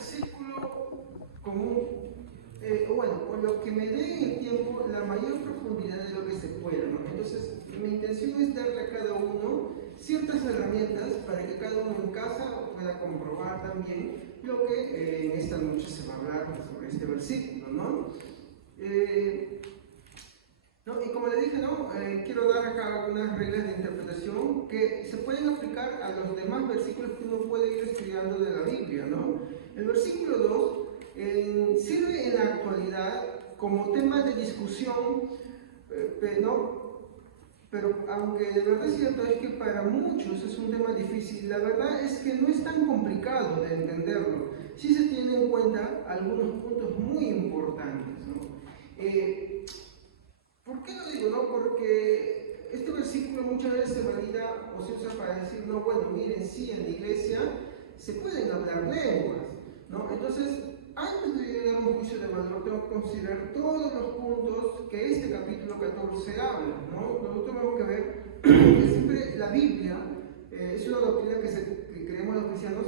versículo común, con lo que me dé en el tiempo la mayor profundidad de lo que se pueda, ¿no? Entonces, mi intención es darle a cada uno ciertas herramientas para que cada uno en casa pueda comprobar también lo que en esta noche se va a hablar sobre este versículo, ¿no? Y como le dije, quiero dar acá algunas reglas de interpretación que se pueden aplicar a los demás versículos que uno puede ir estudiando de la Biblia, ¿no? El versículo 2 sirve en la actualidad como tema de discusión, pero aunque de verdad es cierto es que para muchos es un tema difícil, la verdad es que no es tan complicado de entenderlo, si se tienen en cuenta algunos puntos muy importantes, ¿no? ¿Por qué lo digo? Porque este versículo muchas veces se valida o se usa para decir, miren, sí, en la iglesia se pueden hablar lenguas, ¿no? Entonces, antes de dar un juicio de valor, tengo que considerar todos los puntos que este capítulo 14 habla, ¿no? Nosotros tenemos que ver que siempre la Biblia es una doctrina que creemos los cristianos,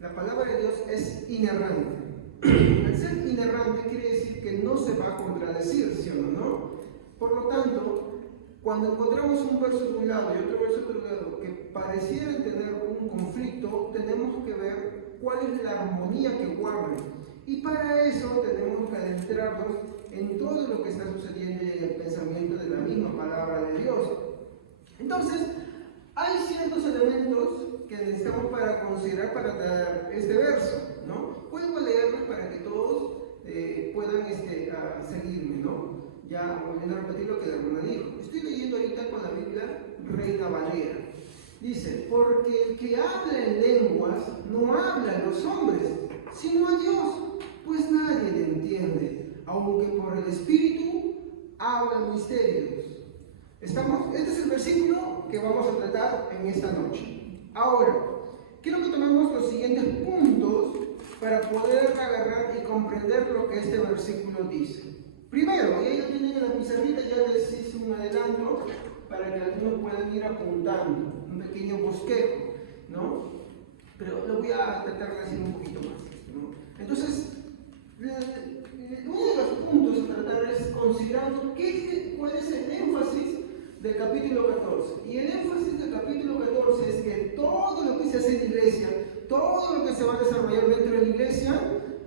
la palabra de Dios es inerrante. El ser inerrante quiere decir que no se va a contradecir, ¿sí o no? Por lo tanto, cuando encontramos un verso de un lado y otro verso de otro lado que parecieran tener un conflicto, tenemos que ver cuál es la armonía que guardan. Y para eso tenemos que adentrarnos en todo lo que está sucediendo en el pensamiento de la misma palabra de Dios. Entonces, hay ciertos elementos que necesitamos para considerar para traer este verso, ¿no? Vuelvo a leerlos para que todos puedan seguirme, ¿no? Ya volviendo a repetir lo que la hermana dijo. Estoy leyendo ahorita con la Biblia Reina Valera. Dice, porque el que habla en lenguas no habla a los hombres, sino a Dios, pues nadie le entiende, aunque por el Espíritu habla misterios. ¿Estamos? Este es el versículo que vamos a tratar en esta noche. Ahora, quiero que tomemos los siguientes puntos para poder agarrar y comprender lo que este versículo dice. Primero, y ahí lo tienen en la pizarrita, ya les hice un adelanto para que algunos puedan ir apuntando, un pequeño bosquejo, ¿no? Pero lo voy a tratar de hacer un poquito más, ¿no? Entonces, uno de los puntos a tratar es considerando cuál es el énfasis del capítulo 14. Y el énfasis del capítulo 14 es que todo lo que se hace en la iglesia, todo lo que se va a desarrollar dentro de la iglesia,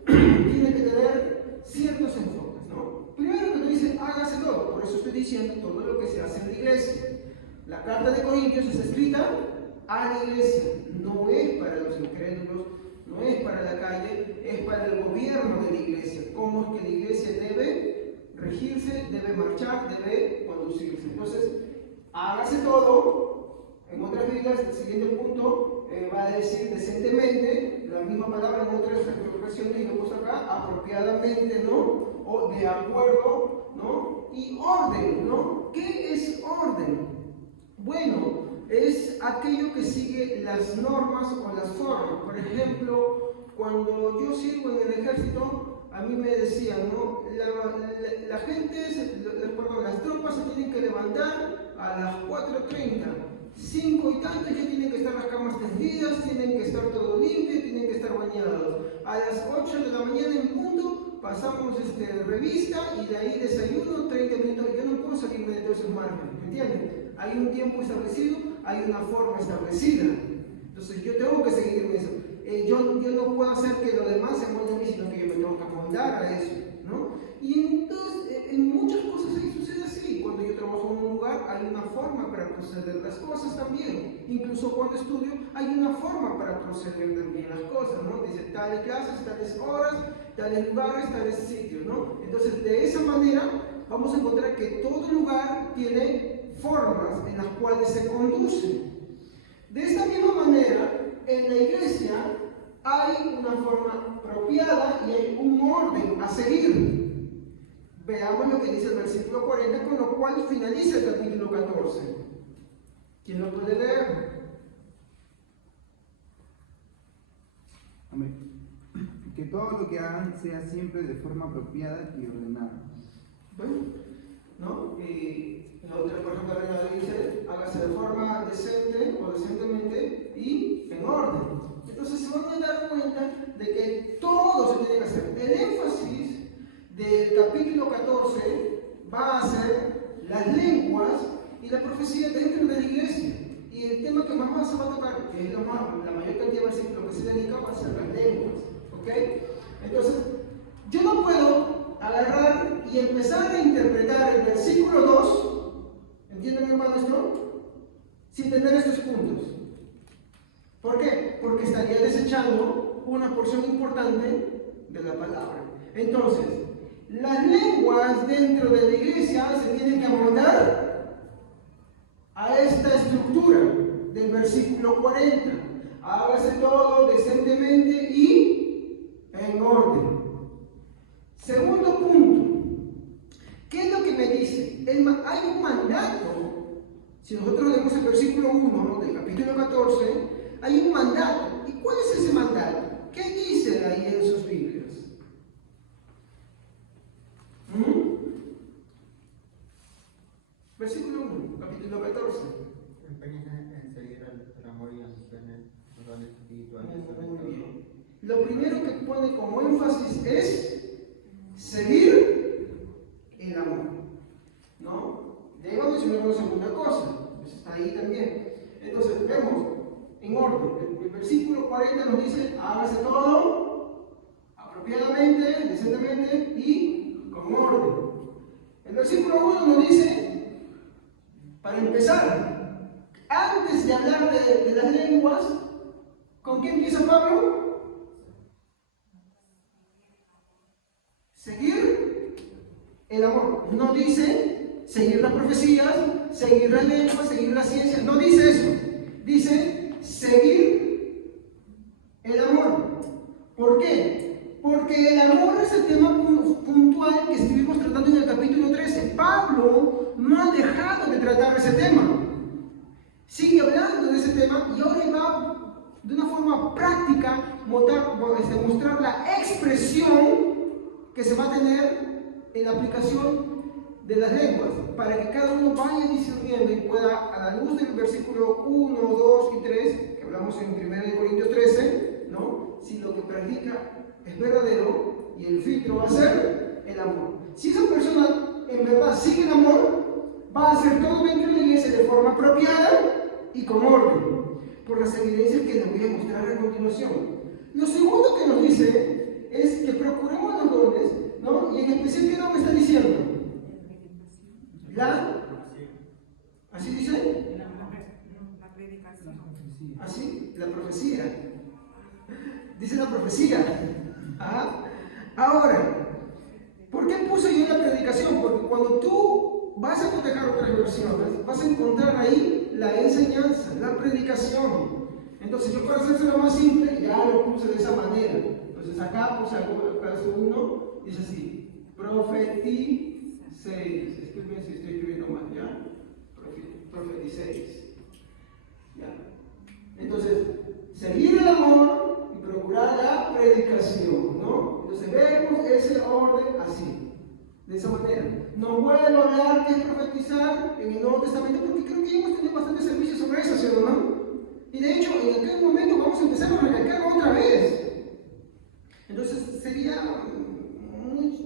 tiene que tener ciertos enfoques, ¿no? Primero que nos dice, hágase todo. Por eso estoy diciendo todo lo que se hace en la iglesia. La carta de Corintios es escrita a la iglesia. No es para los incrédulos, no es para la calle, es para el gobierno de la iglesia. ¿Cómo es que la iglesia debe regirse, debe marchar, debe conducirse? Entonces, hágase todo. En otras Biblias, el siguiente punto va a decir decentemente, la misma palabra en otras versiones, y lo puse acá, apropiadamente, ¿no? O de acuerdo, ¿no? Y orden, ¿no? ¿Qué es orden? Bueno, es aquello que sigue las normas o las formas. Por ejemplo, cuando yo sirvo en el ejército, a mí me decían, ¿no? La gente, las tropas se tienen que levantar a las 4:30. 5 y tanto ya tienen que estar las camas tendidas, tienen que estar todo limpio, tienen que estar bañados. A las 8 de la mañana en punto pasamos revista y de ahí desayuno, 30 minutos. Yo no puedo salirme de todos esos márgenes, ¿me entienden? Hay un tiempo establecido, hay una forma establecida. Entonces yo tengo que seguir eso. Yo no puedo hacer que los demás se molden a mí, sino que yo me tengo que amoldar a eso, ¿no? Y entonces, en muchas cosas ahí sucede así. Cuando yo trabajo en un lugar, hay una forma para proceder las cosas también. Incluso cuando estudio, hay una forma para proceder también las cosas, ¿no? Dice tales clases, tales horas, tales lugares, tales sitios, ¿no? Entonces, de esa manera, vamos a encontrar que todo lugar tiene formas en las cuales se conduce. De esta misma manera, en la iglesia hay una forma apropiada y hay un orden a seguir. Veamos lo que dice el versículo 40, con lo cual finaliza el capítulo 14. ¿Quién lo puede leer? Amén. Que todo lo que hagan sea siempre de forma apropiada y ordenada. Bueno, ¿no? La otra, por ejemplo, la Reina dice, hágase de forma decente o decentemente y en orden. Entonces se van a dar cuenta de que todo se tiene que hacer. El énfasis del capítulo 14 va a ser las lenguas y la profecía dentro de la iglesia. Y el tema que más se va a tocar, que es la mayor cantidad de versículos que se dedica, va a ser las lenguas. ¿Ok? Entonces, yo no puedo agarrar y empezar a interpretar el versículo 2, ¿entienden, hermano, esto? Sin tener estos puntos. ¿Por qué? Porque estaría desechando una porción importante de la palabra. Entonces, las lenguas dentro de la iglesia se tienen que amoldar a esta estructura del versículo 40. Hágase todo decentemente y en orden. Segundo punto, ¿qué es lo que me dice? Hay un mandato. Si nosotros leemos el versículo 1 del capítulo 14, hay un mandato. ¿Y cuál es ese mandato? ¿Qué dice ahí en sus Biblias? Versículo 1, capítulo 14. Empeñense en seguir el amor y las dones espirituales. Muy bien. Lo primero que pone como énfasis es seguir el amor. ¿No? Ya iba a mencionar una segunda cosa, pues está ahí también. Entonces, vemos en orden. El versículo 40 nos dice: hágase todo apropiadamente, decentemente y con orden. El versículo 1 nos dice, para empezar, antes de hablar de las lenguas, ¿con qué empieza Pablo? Seguir el amor. No dice seguir las profecías, seguir las lenguas, seguir la ciencia. No dice eso. Dice seguir el amor. ¿Por qué? Porque el amor es el tema puntual que estuvimos tratando en el capítulo 13. Pablo no ha dejado de tratar ese tema. Sigue hablando de ese tema y ahora va de una forma práctica mostrar la expresión que se va a tener en la aplicación de las lenguas, para que cada uno vaya discerniendo y pueda, a la luz del versículo 1, 2 y 3, que hablamos en 1 Corintios 13, ¿no? Si lo que practica es verdadero y el filtro va a ser el amor. Si esa persona en verdad sigue el amor, va a hacer todo dentro de la iglesia de forma apropiada y con orden, por las evidencias que les voy a mostrar a continuación. Lo segundo que nos dice es que procuremos los dones, ¿no? Y en especial, ¿qué no me está diciendo? ¿Así dice? La predicación. ¿Así? La profecía. Dice la profecía. ¿Ah? Ahora, ¿por qué puse yo la predicación? Porque cuando tú vas a cotejar otras versiones, vas a encontrar ahí la enseñanza, la predicación. Entonces yo, para hacérselo más simple, ya lo puse de esa manera. Entonces acá puse el caso 1, dice así: profeticéis. Disculpen si estoy escribiendo mal, ¿ya? Profeticéis. ¿Ya? Entonces, seguir el amor y procurar la predicación, ¿no? Entonces vemos ese orden así, de esa manera. No vuelvo a hablar de profetizar en el Nuevo Testamento, porque creo que ya hemos tenido bastante servicio sobre eso, ¿sí o no? Y de hecho, en aquel momento vamos a empezar a recalcar otra vez. Entonces sería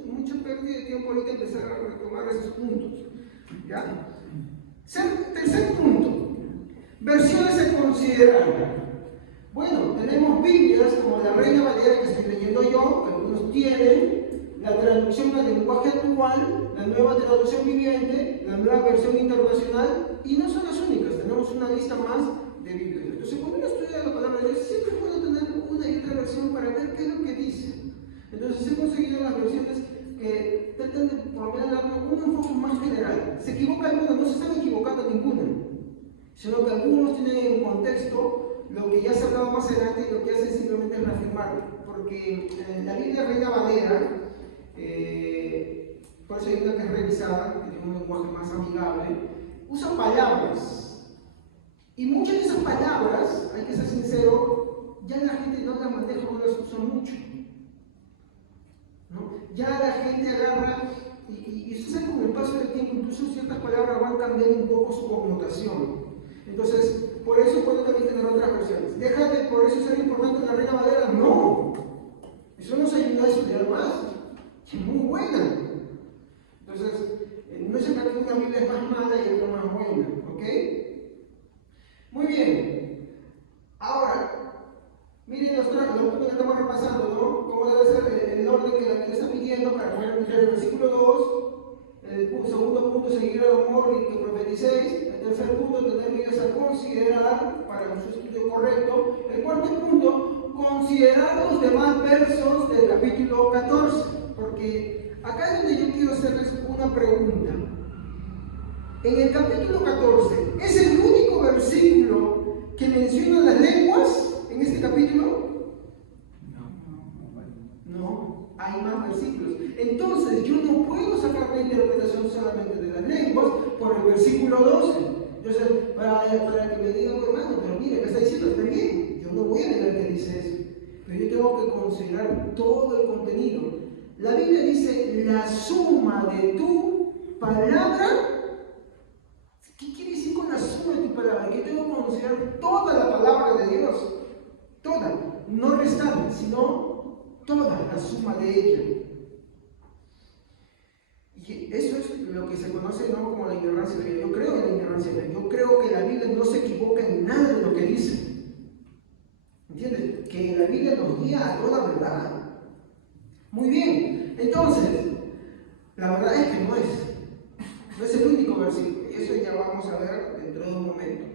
mucha pérdida de tiempo ahorita empezar a retomar esos puntos. ¿Ya? Tercer punto, versiones a considerar. Bueno, tenemos Biblias como la Reina Valera, que estoy leyendo yo, que algunos tienen, la traducción al lenguaje actual, la nueva traducción viviente, la nueva versión internacional, y no son las únicas, tenemos una lista más de Biblias. Entonces, cuando uno estudia la palabra de Dios, siempre puede tener una y otra versión para ver qué es lo que dice. Entonces, he conseguido las versiones que tratan de, por lo menos, darle un enfoque más general. Se equivoca alguna, no se están equivocando ninguna, sino que algunos tienen en contexto lo que ya se ha hablado más adelante y lo que hacen simplemente es reafirmarlo. Porque en la Biblia Reina Valera, por eso hay una que es revisada, que tiene un lenguaje más amigable, usa palabras. Y muchas de esas palabras, hay que ser sincero, ya la gente no las maneja o no las usa mucho. ¿No? Ya la gente agarra, y usted sabe, con el paso del tiempo, incluso ciertas palabras van cambiando un poco su connotación. Entonces, por eso puede también tener otras versiones. ¿Deja de por eso ser importante la Reina Valera? No. a estudiar más. Es muy buena. Entonces, no es que una Biblia es más mala y otra más buena, ¿ok? Muy bien. Ahora, miren los puntos que estamos repasando, ¿no? ¿Cómo debe ser el orden que la Biblia está pidiendo para poder entender el versículo 2? El segundo punto, seguir el amor y que profeticéis. El tercer punto, tener vidas a considerar para su estudio correcto. El cuarto punto, considerar los demás versos del capítulo 14. Porque acá es donde yo quiero hacerles una pregunta. En el capítulo 14, ¿es el único versículo que menciona las lenguas en este capítulo? No, hay más versículos. Entonces, yo no puedo sacar la interpretación solamente de las lenguas por el versículo 12. Entonces, para que me digan, hermano, pero mire, ¿qué está diciendo? Está bien. Yo no voy a negar que dice eso. Pero yo tengo que considerar todo el contenido. La Biblia dice, la suma de tu palabra. ¿Qué quiere decir con la suma de tu palabra? Que tengo que considerar toda la palabra de Dios. Toda. No restar, sino toda la suma de ella. Y eso es lo que se conoce, ¿no?, como la ignorancia. Yo creo en la ignorancia. Yo creo que la Biblia no se equivoca en nada de lo que dice. ¿Entiendes? Que la Biblia nos guía a toda verdad. Muy bien. Entonces, la verdad es que no es el único versículo. Y eso ya vamos a ver dentro de un momento,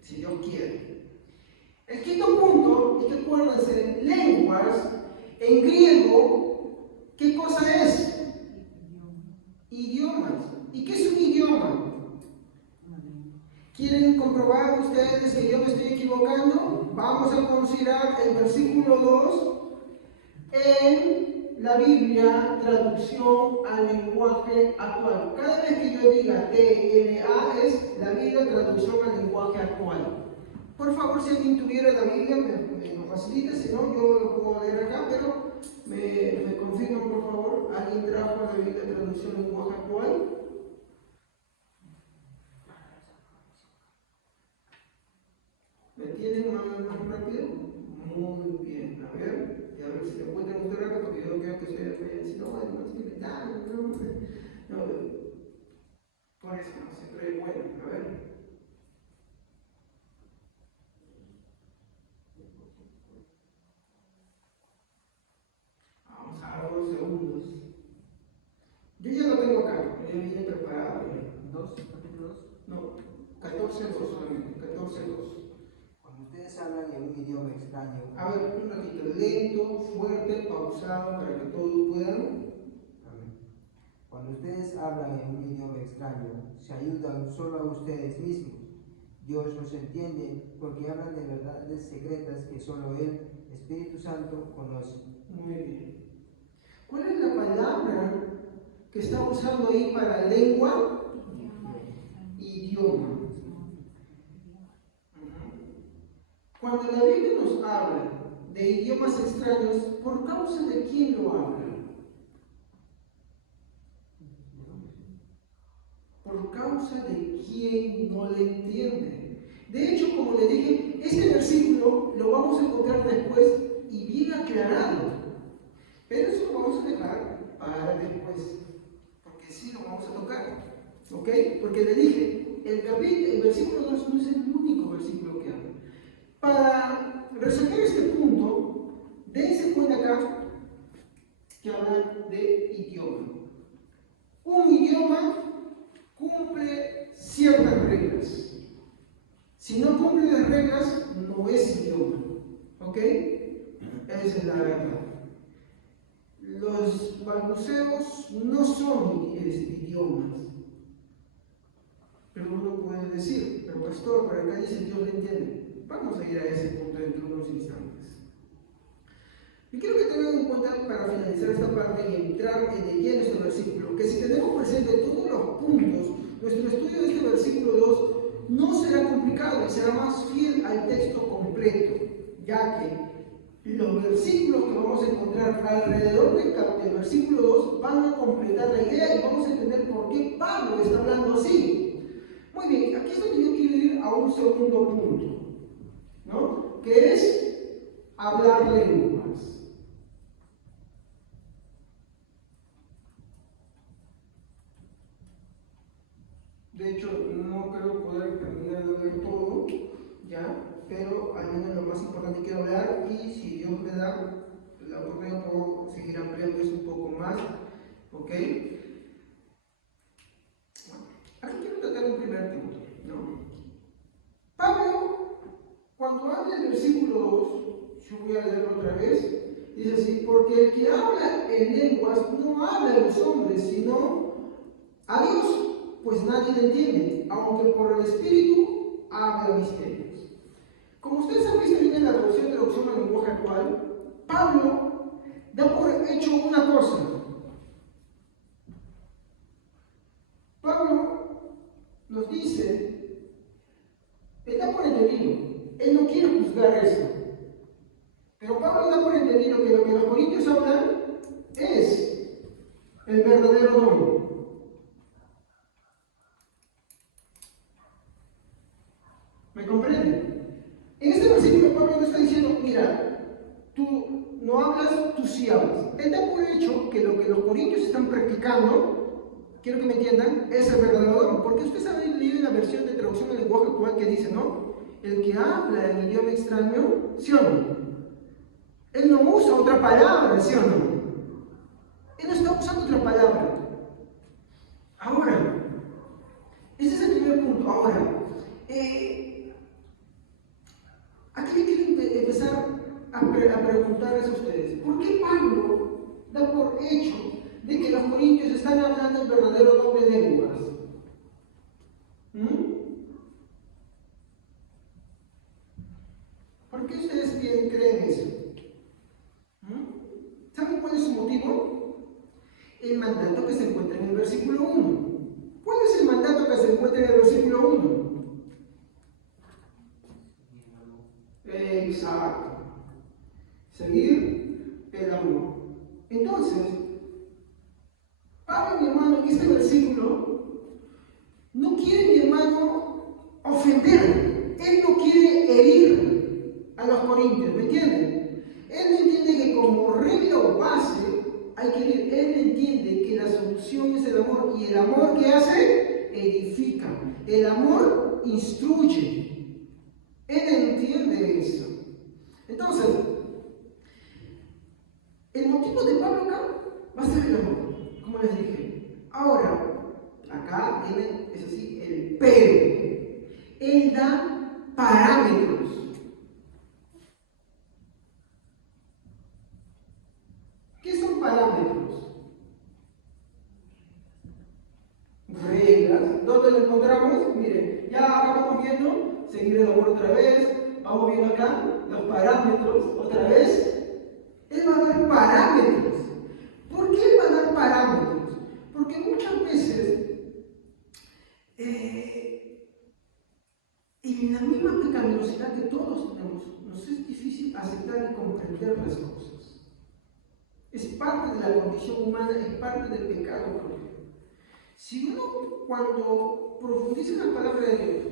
si Dios quiere. El quinto punto, y que acuérdense, lenguas, en griego, ¿qué cosa es? Idiomas. ¿Y qué es un idioma? ¿Quieren comprobar ustedes que yo me estoy equivocando? Vamos a considerar el versículo 2 en la Biblia, traducción al lenguaje actual. Cada vez que yo diga TLA es la Biblia, traducción al lenguaje actual. Por favor, si alguien tuviera la Biblia, me lo facilita, si no, yo lo puedo leer acá, pero me confirman, por favor. ¿Alguien trajo la Biblia, traducción al lenguaje actual? ¿Me entienden más rápido? Muy bien, a ver si lo encuentran muy rápido, porque yo no creo que ustedes me dicen, no, no tiene nada, no, por eso, no, siempre es bueno, a ver. Vamos a dar unos segundos. Yo ya lo tengo acá, yo vine preparado. ¿2? ¿Capítulo 2? No, 14.2 solamente, 14.2. Cuando ustedes hablan en un idioma extraño, A ver, un ratito, lento, fuerte, pausado, para que todos puedan. cuando ustedes hablan en un idioma extraño, se ayudan solo a ustedes mismos. Dios los entiende porque hablan de verdades secretas que solo Él, Espíritu Santo, conoce. Muy bien. ¿Cuál es la palabra que está usando ahí para lengua? Idioma. Cuando la Biblia nos habla de idiomas extraños, ¿por causa de quién lo habla? Por causa de quien no le entiende. De hecho, como le dije, este versículo lo vamos a encontrar después y bien aclarado. Pero eso lo vamos a dejar para después, porque sí lo vamos a tocar. ¿Ok? Porque le dije, el versículo 2 no es el único versículo que habla. Para resolver este punto, dense cuenta acá que habla de idioma. Un idioma cumple ciertas reglas. Si no cumple las reglas, no es idioma. ¿Ok? Esa es la verdad. Los balbuceos no son idiomas. Pero uno puede decir, pero pastor, por acá dice Dios le entiende. Vamos a ir a ese punto dentro de unos instantes. Y quiero que tengan en cuenta, para finalizar esta parte y entrar en lleno este versículo, que si tenemos presente todos los puntos, nuestro estudio de este versículo 2 no será complicado y será más fiel al texto completo, ya que los versículos que vamos a encontrar alrededor del versículo 2 van a completar la idea y vamos a entender por qué Pablo está hablando así. Muy bien, aquí es donde yo quiero ir a un segundo punto, ¿no? Que es hablar lenguas. De hecho, no creo poder terminar de ver todo, ¿ya? Pero al menos lo más importante quiero hablar, y si Dios me da la oportunidad puedo seguir ampliando eso un poco más, ¿ok? Bueno, aquí quiero tratar un primer punto, ¿no? Pablo, cuando habla del versículo 2, yo voy a leerlo otra vez, dice así: porque el que habla en lenguas no habla a los hombres, sino a Dios, pues nadie le entiende, aunque por el Espíritu habla misterios. Como ustedes han visto bien en la traducción al lenguaje actual, Pablo da por hecho una cosa. Pablo nos dice, él da por entendido, él no quiere juzgar eso, pero Pablo da por entendido que lo que los corintios hablan es el verdadero don. ¿Me comprenden? En este versículo Pablo no está diciendo, mira, tú no hablas, tú sí hablas. Él da por hecho que lo que los corintios están practicando, quiero que me entiendan, es el verdadero don. Porque ustedes han leído en la versión de traducción al lenguaje actual que dice, ¿no? El que habla en idioma extraño, ¿sí o no? Él no usa otra palabra, ¿sí o no? Él no está usando otra palabra. Ahora, ese es el primer punto. Ahora, aquí quiero empezar a preguntarles a ustedes, ¿por qué Pablo da por hecho de que los corintios están hablando el verdadero don de lenguas? ¿Por qué ustedes creen eso? ¿Saben cuál es su motivo? El mandato que se encuentra en el versículo 1. ¿Cuál es el mandato que se encuentra en el versículo 1? Exacto. Seguir el amor. Entonces, Pablo, mi hermano, en este versículo, no quiere, mi hermano, ofender. Él no quiere herir a los corintios, ¿me entienden? Él no entiende que como regla o base hay que herir. Él entiende que la solución es el amor. ¿Y el amor qué hace? Edifica. El amor instruye. Él entiende eso. Entonces, el motivo de Pablo acá va a ser el amor, como les dije. Ahora, acá viene, es así, el pero. Él da parámetros. ¿Qué son parámetros? Reglas. ¿Dónde lo encontramos? Miren, ya acá vamos viendo, seguir el amor otra vez. Vamos viendo acá los parámetros otra vez. Él va a dar parámetros. ¿Por qué él va a dar parámetros? Porque muchas veces en la misma pecaminosidad que todos tenemos, nos es difícil aceptar y comprender las cosas. Es parte de la condición humana, es parte del pecado propio. Si uno, cuando profundiza en la palabra de Dios,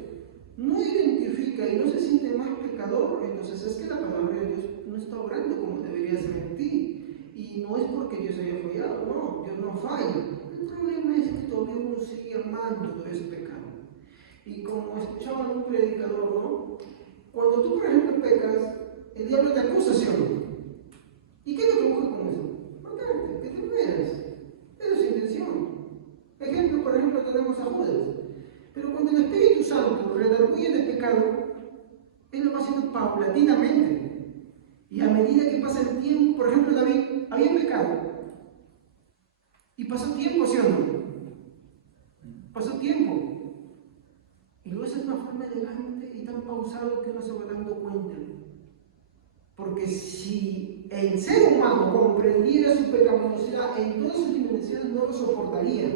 no identifica y no se siente más pecador, entonces es que la palabra de Dios no está obrando como debería ser en ti. Y no es porque Dios haya fallado, no, Dios no falla. El problema es que todavía uno sigue amando todo ese pecado. Y como escuchaba un predicador, ¿no? Cuando tú, por ejemplo, pecas, el diablo te acusa, ¿sí o no? ¿Y qué es lo que busca con eso? Matarte, que te mueras. Esa es su intención. Por ejemplo, tenemos a Judas. Pero cuando el Espíritu Santo redarguye el pecado, Él lo va haciendo paulatinamente. Y a medida que pasa el tiempo, por ejemplo, David había pecado. Y pasó tiempo, ¿sí o no? Pasó tiempo. Y luego es una forma elegante y tan pausado que uno se va dando cuenta. Porque si el ser humano comprendiera su pecaminosidad en todas sus dimensiones, no lo soportaría.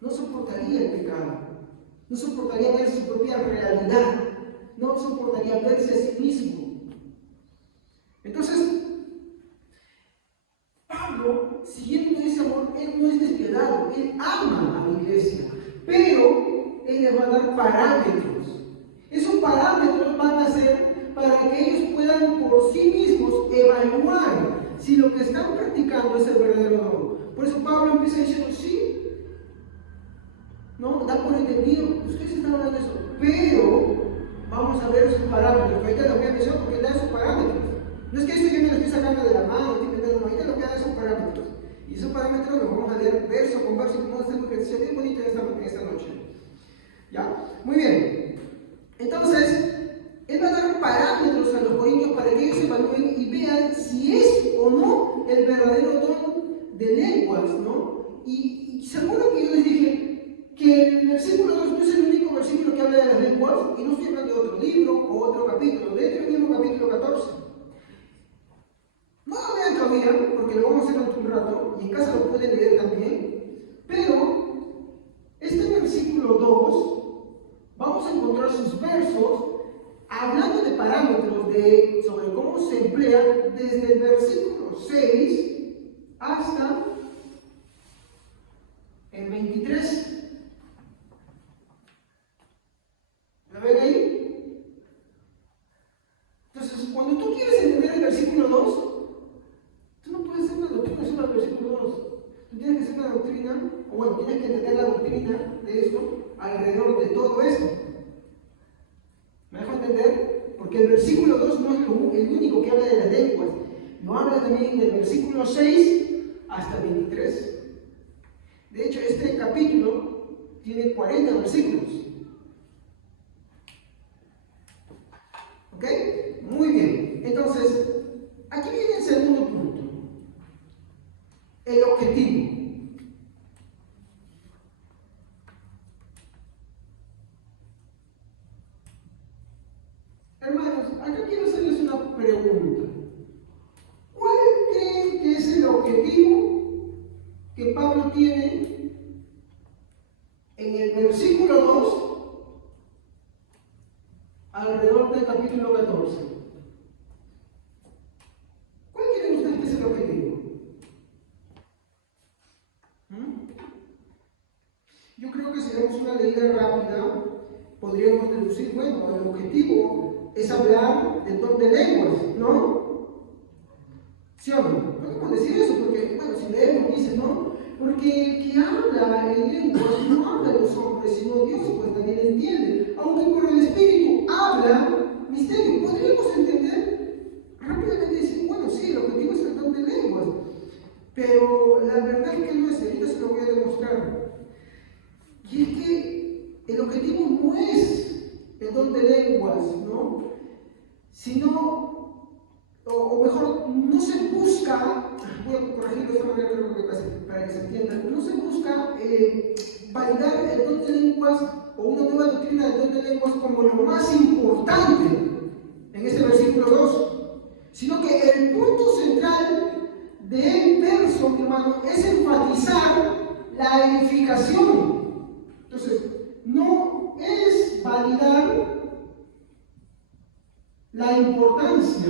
No soportaría el pecado. No soportaría ver su propia realidad. No soportaría verse a sí mismo. Entonces, Pablo, siguiendo ese amor, él no es despiadado, él ama a la iglesia, pero él le va a dar parámetros. Esos parámetros van a ser para que ellos puedan por sí mismos evaluar si lo que están practicando es el verdadero don. Por eso Pablo empieza diciendo, sí, ¿no? Da por entendido, ustedes están hablando de eso, pero vamos a ver sus parámetros, ahorita lo voy a mencionar porque da sus parámetros. No es que esto yo me lo estoy sacando de la mano, estoy inventando, ahorita lo que da esos parámetros. Y esos parámetros los vamos a leer verso con verso y vamos a hacer un ejercicio bien bonito en esta noche. ¿Ya? Muy bien. Entonces, él va a dar parámetros a los corintios para que ellos evalúen y vean si es o no el verdadero don de lenguas, ¿no? Y se acuerdan que yo les dije que el versículo 2 no es el único versículo que habla de las lenguas, y no estoy hablando de otro libro o otro capítulo, de hecho el mismo capítulo 14. No lo vean todavía, porque lo vamos a hacer dentro de un rato, y en casa lo pueden leer también, pero este versículo 2, vamos a encontrar sus versos hablando de parámetros sobre cómo se emplea desde el versículo 6 hasta el 23. ¿Lo ven ahí? Entonces, cuando tú quieres entender el versículo 2, tú no puedes hacer una doctrina solo del versículo 2. Tú tienes que hacer una doctrina, o bueno, tienes que entender la doctrina de esto alrededor de todo esto. ¿Me dejo entender? Porque el versículo 2 no es el único que habla de las lenguas. No habla también del versículo 6 hasta el 23. De hecho, este capítulo tiene 40 versículos. ¿Ok? Muy bien. Entonces, aquí viene el segundo punto. El objetivo. Hermanos, acá quiero hacerles una pregunta. ¿Cuál creen que es el objetivo que Pablo tiene en el versículo 2 alrededor del capítulo 14? ¿Cuál creen ustedes que es el objetivo? Yo creo que si hacemos una leída rápida, podríamos deducir, bueno, el objetivo es hablar del don de lenguas, ¿no? ¿Sí o no? Podemos decir eso, porque, bueno, si leemos, dice, ¿no? Porque el que habla en lenguas no habla de los hombres, sino Dios, pues también entiende. Aunque por el Espíritu habla misterio. Podríamos entender rápidamente decir, bueno, sí, el objetivo es el don de lenguas. Pero la verdad es que no es, ahorita se lo voy a demostrar. Y es que el objetivo no es el don de lenguas, ¿no? Sino, o mejor, no se busca, voy a corregirlo de esta manera creo que para que se entienda, no se busca validar el don de lenguas o una nueva doctrina del don de lenguas como lo más importante en este versículo 2, sino que el punto central del verso, mi hermano, es enfatizar la edificación. Entonces, no es validar la importancia,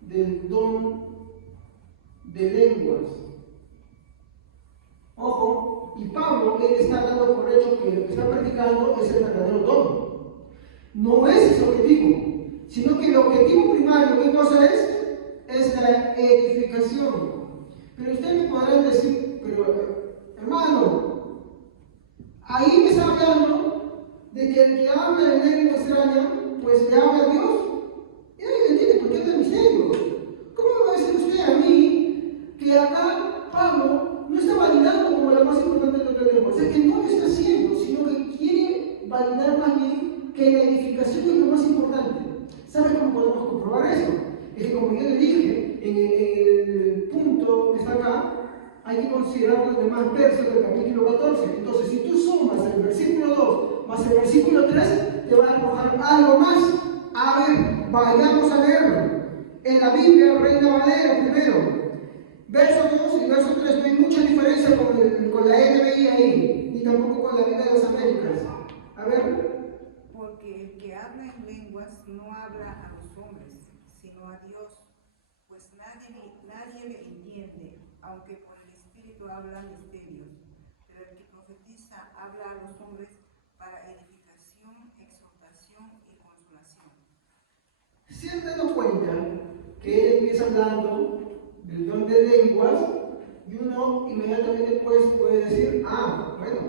del don de lenguas. Ojo, y Pablo, él está dando por hecho que lo que está practicando es el verdadero don. No es ese objetivo, sino que el objetivo primario, ¿qué cosa es? Es la edificación. Pero ustedes me podrán decir, pero hermano, ahí me está hablando de que el que habla en lengua extraña, pues le habla a Dios. Y nadie me entiende porque habla misterio. ¿Cómo me va a decir usted a mí que acá Pablo no está validando como lo más importante de la lengua? O sea, que no lo está haciendo, sino que quiere validar más bien que la edificación es lo más importante. ¿Sabe cómo podemos comprobar eso? Es que como yo le dije, en el punto que está acá, hay que considerar los demás versos del capítulo 14. Entonces, si tú sumas el versículo 2 más el versículo 3, te va a arrojar algo más. A ver, vayamos a leerlo. En la Biblia, Reina Valera primero. Verso 2 y verso 3, no hay mucha diferencia con la NBI ahí, ni tampoco con la Biblia de las Américas. A ver. Porque el que habla en lenguas no habla a los hombres, sino a Dios, pues nadie le entiende, aunque por el Espíritu habla misterios. Pero el que profetiza habla a los hombres para edificación, exhortación y consolación. ¿Se han dado cuenta que empieza hablando del don de lenguas y uno inmediatamente pues puede decir, ah, bueno,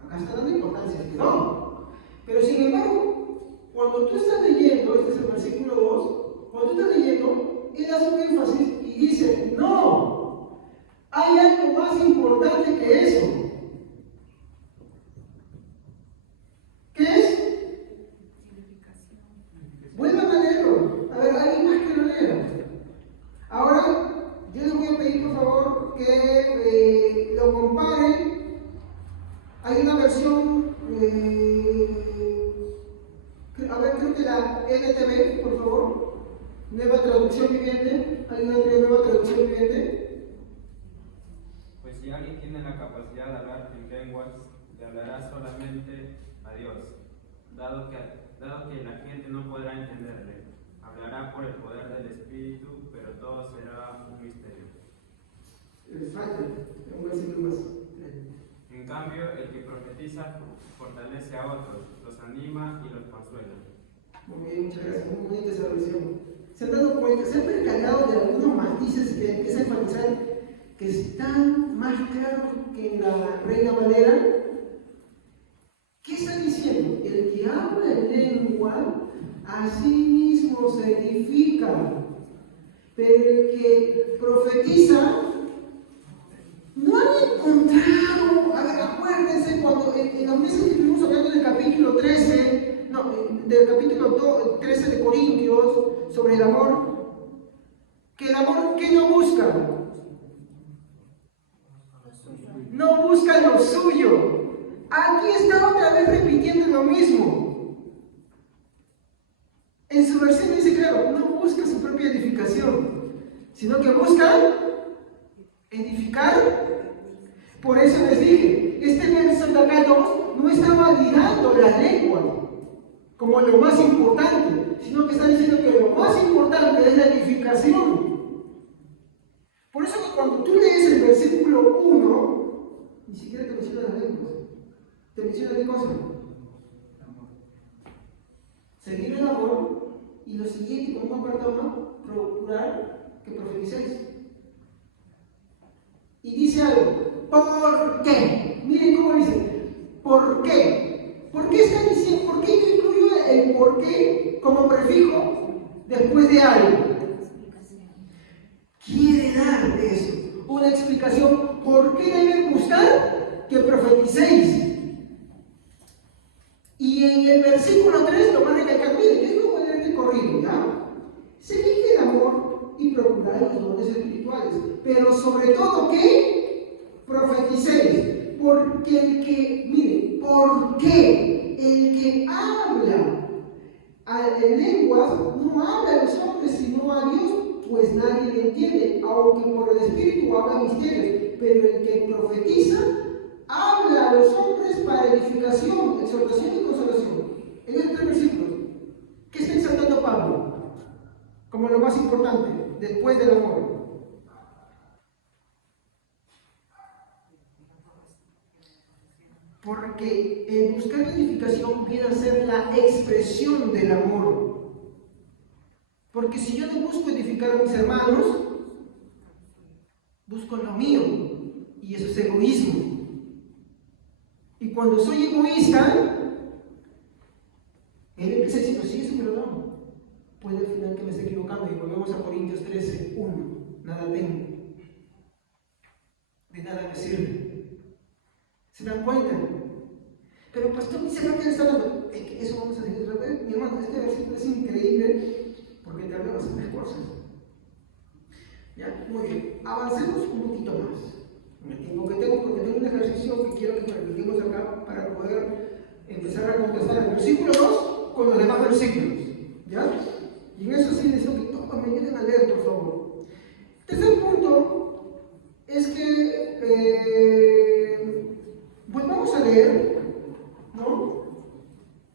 acá está dando importancia a este don. Pero sin embargo, cuando tú estás leyendo, este es el versículo 2, cuando tú estás leyendo, él hace un énfasis y dice, no, hay algo más importante que eso. ¿Qué es? Vuelvan a leerlo. A ver, alguien más que lo lea. Ahora, yo les voy a pedir por favor que lo comparen. Hay una versión, a ver, creo que la NTV, por favor. Nueva traducción viviente. ¿Hay una nueva traducción viviente? Pues si alguien tiene la capacidad de hablar en lenguas, le hablará solamente a Dios, dado que la gente no podrá entenderle. Hablará por el poder del Espíritu, pero todo será un misterio. Les falta un versículo más. En cambio, el que profetiza fortalece a otros, los anima y los consuela. Muy bien, muchas gracias. Muy bonita esa versión. ¿Se han dado cuenta? ¿Se han percatado de algunos matices que empieza a enfatizar que están más claros que en la Reina Valera? ¿Qué está diciendo? El que habla en lengua a sí mismo se edifica, pero el que profetiza no han encontrado. A ver, acuérdense cuando en los meses que estuvimos hablando del capítulo 13, del capítulo 13 de Corintios, sobre el amor, que el amor, ¿qué no busca? No busca lo suyo. Aquí está otra vez repitiendo lo mismo. En su versión dice claro, no busca su propia edificación, sino que busca edificar. Por eso les dije, este verso de acá no está validando la lengua como lo más importante, sino que está diciendo que lo más importante es la edificación. Por eso que cuando tú lees el versículo 1, ni siquiera te menciona las lenguas. ¿Te menciona qué cosa? Seguir el amor y lo siguiente, como un apartado, procurar que profeticéis. Y dice algo, ¿por qué? Miren cómo dice, ¿por qué? ¿Por qué está diciendo? ¿Por qué yo incluyo el por qué como prefijo después de algo? Quiere dar eso, una explicación. ¿Por qué deben buscar que profeticéis? Y en el versículo 3 lo van a recalcar. Miren, yo voy a poner de corrido, ¿ya? Seguid el amor y procurar los dones espirituales, pero sobre todo que profeticéis. Porque el que, miren, porque el que habla en lenguas no habla a los hombres sino a Dios, pues nadie le entiende, aunque por el Espíritu habla misterios. Pero el que profetiza habla a los hombres para edificación, exhortación y consolación. En estos 3 versículos, ¿qué está exaltando Pablo como lo más importante después del amor? Porque el buscar edificación viene a ser la expresión del amor. Porque si yo no busco edificar a mis hermanos, busco lo mío, y eso es egoísmo. Y cuando soy egoísta, él empieza a decir, sí, eso me lo damos. Puede al final que me esté equivocando, y volvemos a Corintios 13, 1. Nada tengo, de nada me sirve. ¿Se dan cuenta? Pero pastor, dice que está hablando. Eso vamos a decir otra vez. Mi hermano, este versículo es increíble porque te habla bastantes cosas. ¿Ya? Muy bien. Avancemos un poquito más. En el tiempo que tengo, porque tengo un ejercicio que quiero que practiquemos acá para poder empezar a contestar el versículo 2 con los demás versículos. ¿Ya? Y en eso sí necesito que todos me ayuden a leer, por favor. Tercer punto es que volvamos a leer, ¿no?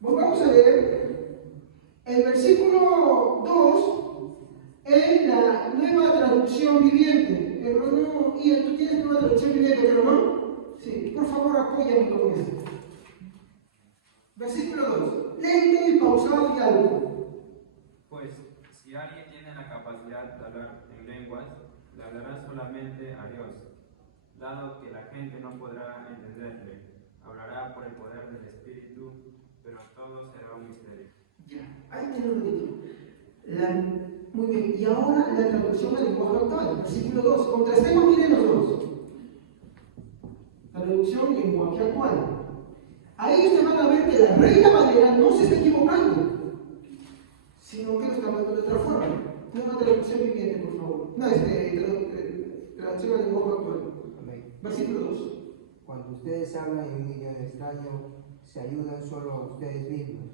Volvamos a leer el versículo 2 en la nueva traducción viviente. Hermano Ian, ¿tú tienes nueva traducción viviente, hermano? Sí, por favor apóyame con esto. Versículo 2. Lento y pausado y alto. Pues, si alguien tiene la capacidad de hablar en lenguas, le hablará solamente a Dios, dado que la gente no podrá entenderle. Hablará por el poder del Espíritu, pero todo será un misterio. Ya, ahí tiene un poquito. Muy bien, y ahora la traducción al lenguaje actual, versículo 2. Contrastemos, miren los dos. Traducción lenguaje actual. Ahí ustedes van a ver que la Reina Valera no se está equivocando, sino que lo está hablando de otra forma. Una traducción viviente, por favor. No, traducción al lenguaje actual. Amén. Versículo 2. Cuando ustedes hablan en un idioma extraño, se ayudan solo a ustedes mismos.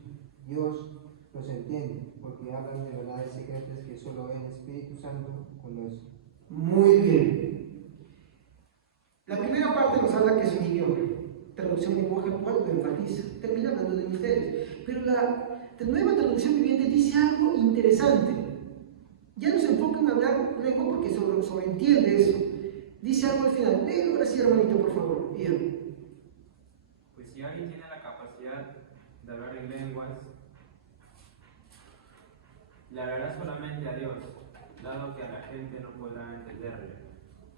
Dios los entiende, porque hablan de verdades secretas que solo el Espíritu Santo conoce. Muy bien. La primera parte nos habla que es un idioma. Traducción lenguaje actual lo enfatiza. Termina hablando de misterios. Pero la nueva traducción viviente dice algo interesante. Ya no se enfoca en hablar lengua porque sobreentiende eso. Dice algo al final. Léelo ahora sí, hermanito, por favor. Bien. Pues si alguien tiene la capacidad de hablar en lenguas, le hablará solamente a Dios, dado que a la gente no podrá entenderle.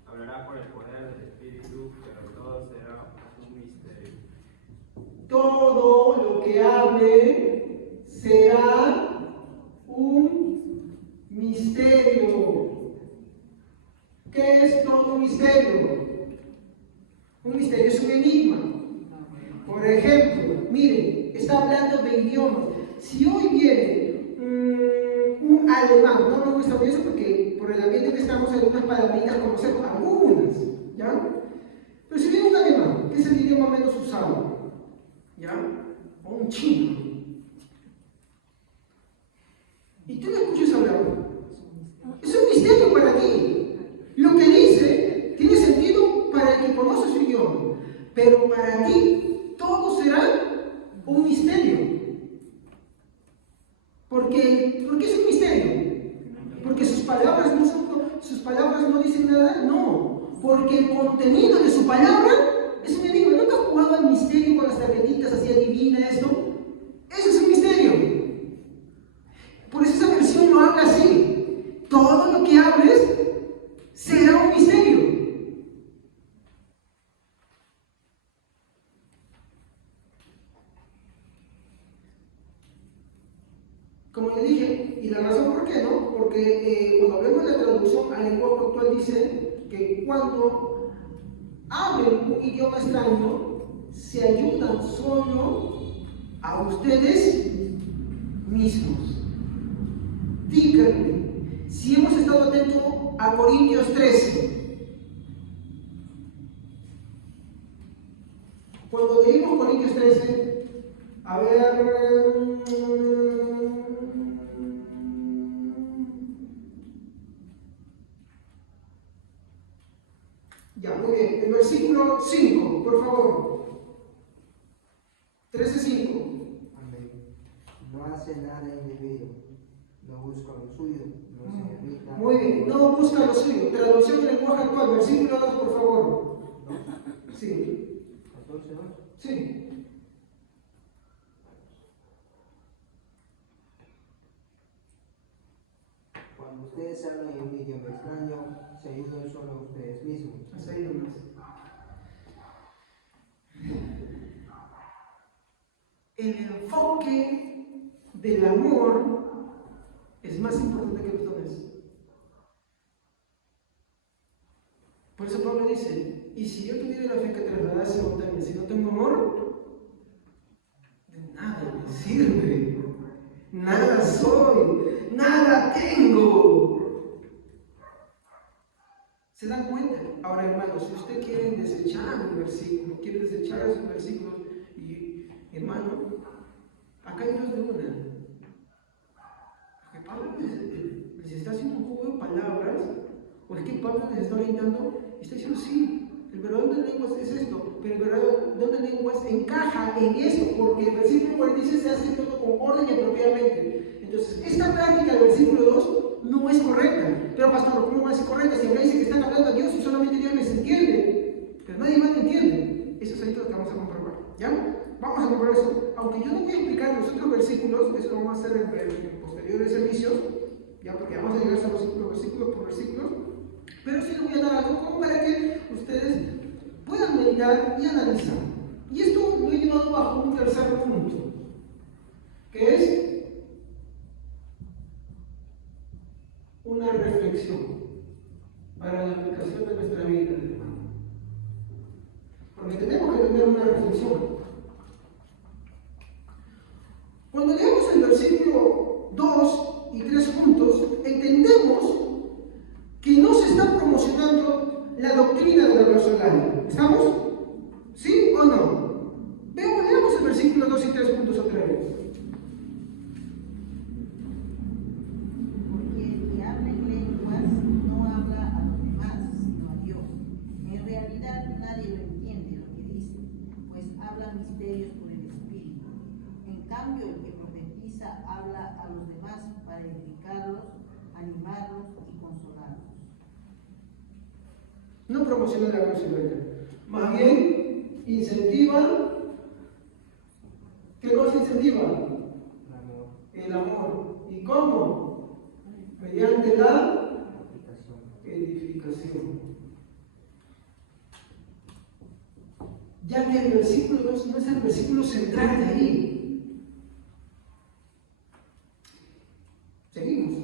Hablará por el poder del Espíritu, pero todo será un misterio. Todo lo que hable será un misterio. ¿Qué es todo un misterio? Un misterio es un enigma. Por ejemplo, miren, está hablando de idiomas. Si hoy viene un alemán, no me gusta eso porque por el ambiente que estamos hay unas palabritas conocemos, algunas, ¿ya? Pero si viene un alemán, que es el idioma menos usado, ¿ya? O un chino, y tú le escuchas hablar, es un misterio para ti. Lo que dice tiene sentido para el que conoce su idioma, pero para ti todo será un misterio. ¿Por qué es un misterio? Porque sus palabras no dicen nada, no. Porque el contenido de su palabra es un enigma. ¿Nunca has jugado al misterio con las tarjetitas así adivina esto? Eso es un misterio. Por eso esa versión lo habla así. Todo lo que hables será un misterio. Como le dije, y la razón por qué, ¿no? Porque cuando vemos la traducción al lenguaje actual dice que cuando hablen un idioma extraño, se ayudan solo a ustedes mismos. Díganme, si hemos estado atentos a Corintios 13, cuando leímos Corintios 13, a ver, ya, muy bien, el versículo 5, por favor. 13:5. Amén. No hace nada indebido, no busca lo suyo, no se irrita. Muy bien, no busca lo suyo. Traducción del lenguaje actual, versículo 2, por favor. Sí. 14, ¿no? Sí. Cuando ustedes hablan en un idioma extraño, se ayudan solo a ustedes mismos. Hasta ahí nomás. El enfoque del amor es más importante que los dones. Por eso Pablo dice, y si yo tuviera la fe que trasladase montañas, si no tengo amor, de nada me sirve. Nada soy, nada tengo. ¿Se dan cuenta? Ahora, hermanos, si usted quiere desechar un versículo, quiere desechar esos versículos, y hermano, acá hay dos de una. Porque Pablo les está haciendo un juego de palabras, o es que Pablo les está orientando, y está diciendo, sí, el verdadero de lenguas es esto, pero el verdadero don de lenguas encaja en esto, porque el versículo 46 se hace todo con orden y apropiadamente. Entonces, esta práctica del versículo 2 no es correcta. Pero pastor, ¿cómo va a ser correcta? Si acá dice que están hablando a Dios y solamente Dios les entiende, pero nadie más entiende. Eso es ahí lo que vamos a comprobar. ¿Ya? Vamos a comprobar eso. Aunque yo no voy a explicar los otros versículos, eso lo vamos a hacer en posteriores servicios, ya porque vamos a llegar a los versículos por versículos, pero sí les voy a dar algo como para que ustedes puedan meditar y analizar. Y esto lo he llevado bajo un tercer punto, que es una reflexión para la aplicación de nuestra vida, hermano. Porque tenemos que tener una reflexión. Cuando leemos el versículo 2 y 3 juntos, entendemos que no se está promocionando la doctrina de la glosolalia. ¿Estamos? ¿Sí o no? Leamos el versículo 2 y 3 juntos otra vez. Porque el que habla en lenguas no habla a los demás, sino a Dios. En realidad nadie lo entiende lo que dice, pues habla misterios por el Espíritu. En cambio, el que profetiza habla a los demás para edificarlos, animarlos y consolarlos. No promociona la glosolalia, más bien incentiva. ¿Qué cosa incentiva? El amor. ¿Y cómo? Mediante la edificación. Ya que el versículo 2 no es el versículo central de ahí. Seguimos.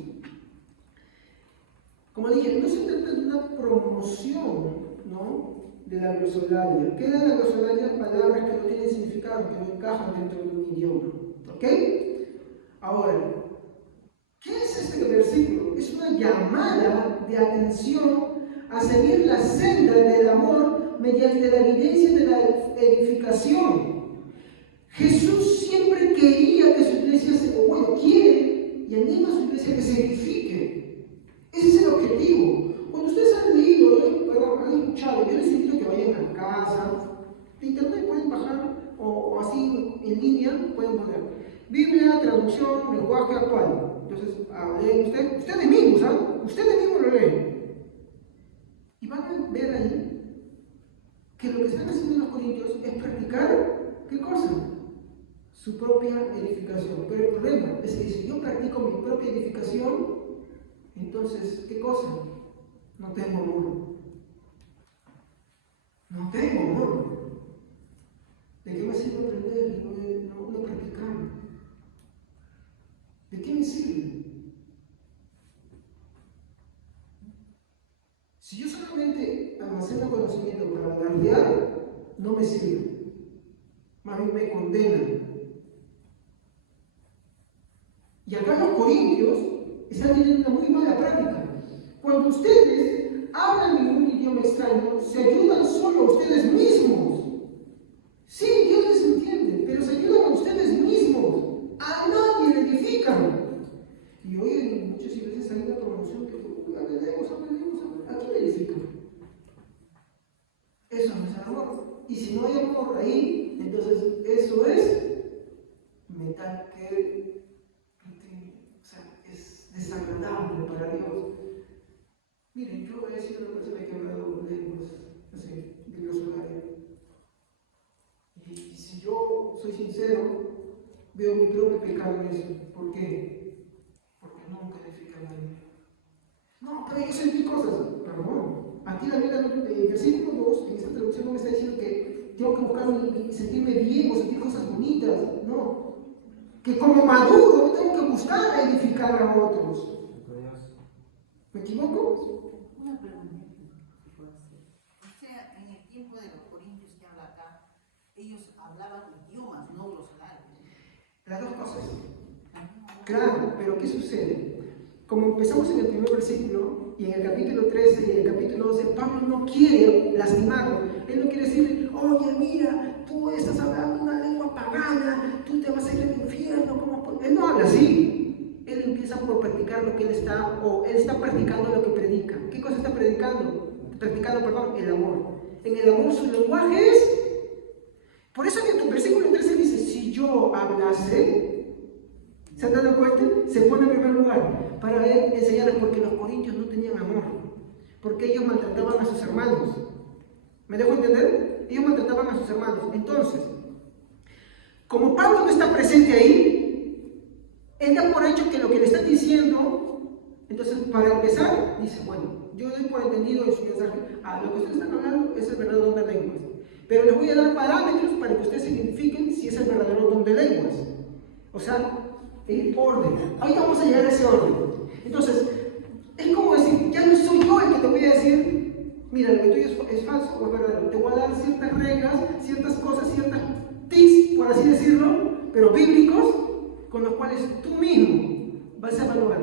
Como dije, no se trata de una promoción, ¿no?, de la glosolalia. Queda en la glosolalia palabras que no tienen significado, que no encajan dentro de un idioma. ¿Ok? Ahora, ¿qué es este versículo? Es una llamada de atención a seguir la senda del amor mediante la evidencia de la edificación. Jesús siempre quería que su iglesia, quiere y anima a su iglesia que se edifique. Ese es el objetivo. Cuando ustedes han leído, han escuchado, yo les invito a que vayan a casa, de internet pueden bajar, o así en línea pueden poner Biblia, traducción, lenguaje actual. Entonces, leen ustedes mismos, ustedes mismos lo leen. Y van a ver ahí que lo que están haciendo los corintios es practicar, ¿qué cosa? Su propia edificación. Pero el problema es que si yo practico mi propia edificación, entonces, ¿qué cosa? No tengo amor. No tengo amor. ¿De qué me sirve aprender y no practicar? ¿De qué me sirve? Si yo solamente almaceno conocimiento para alardear, no me sirve. Más bien me condena. Y acá los corintios están teniendo una muy mala práctica. Cuando ustedes hablan en un idioma extraño, se ayudan solo a ustedes mismos. Sí, Dios les entiende, pero se ayudan a ustedes mismos. A nadie le edifican. Y hoy muchas veces hay una promoción que aprendemos. ¿A quién le edifican? Eso no es amor. Y si no hay amor ahí, entonces eso es metal que es desagradable para Dios. Miren, yo he sido una persona que ha hablado lenguas así, de glosolalia. Y si yo soy sincero, veo mi propio pecado en eso. ¿Por qué? Porque nunca edifica a nadie. No, pero yo sentí cosas. Perdón. Aquí la Biblia, el versículo 2, en esta traducción no me está diciendo que tengo que buscar sentirme bien o sentir cosas bonitas. No. Que como maduro tengo que buscar edificar a otros. ¿Me equivoco? Una pregunta que puedo hacer. O sea, en el tiempo de los corintios que habla acá, ellos hablaban idiomas, no glosalarios. Las dos cosas. Claro, pero ¿qué sucede? Como empezamos en el primer versículo, y en el capítulo 13 y en el capítulo 12, Pablo no quiere lastimarlo. Él no quiere decirle, oye, mira, tú estás hablando una lengua pagana, tú te vas a ir al infierno. ¿Cómo? Él no habla así. Él empieza por practicar lo que él está practicando lo que predica. ¿Qué cosa está predicando? Practicando, el amor. En el amor su lenguaje es. Por eso que en tu versículo 13 dice, si yo hablase, ¿se han dado cuenta? Se pone en primer lugar para enseñarles, porque los corintios no tenían amor, porque ellos maltrataban a sus hermanos. ¿Me dejo entender? Ellos maltrataban a sus hermanos. Entonces, como Pablo no está presente ahí, él da por hecho que lo que le está diciendo para empezar, dice, bueno, yo doy por entendido en su mensaje, lo que ustedes están hablando es el verdadero don de lenguas. Pero les voy a dar parámetros para que ustedes identifiquen si es el verdadero don de lenguas. O sea, el orden. Ahorita vamos a llegar a ese orden. Entonces, es como decir, ya no soy yo el que te voy a decir, mira, lo que tuyo es falso o es verdadero. Te voy a dar ciertas reglas, ciertas cosas, ciertas tips, por así decirlo, pero bíblicos, con los cuales tú mismo vas a evaluar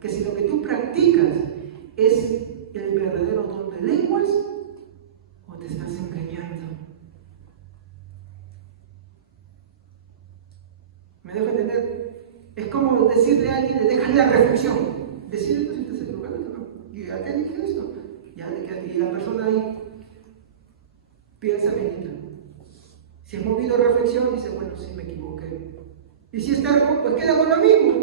que si lo que tú practicas es el verdadero don de lenguas o te estás engañando. ¿Me dejo entender? Es como decirle a alguien, déjale la reflexión. Decirle, pues, si estás equivocado, no. Yo ya te dije esto. Ya le queda, y la persona ahí piensa, medita. Si es movido a reflexión, dice, bueno, sí me equivoqué. Y si es terco, pues queda con lo mismo.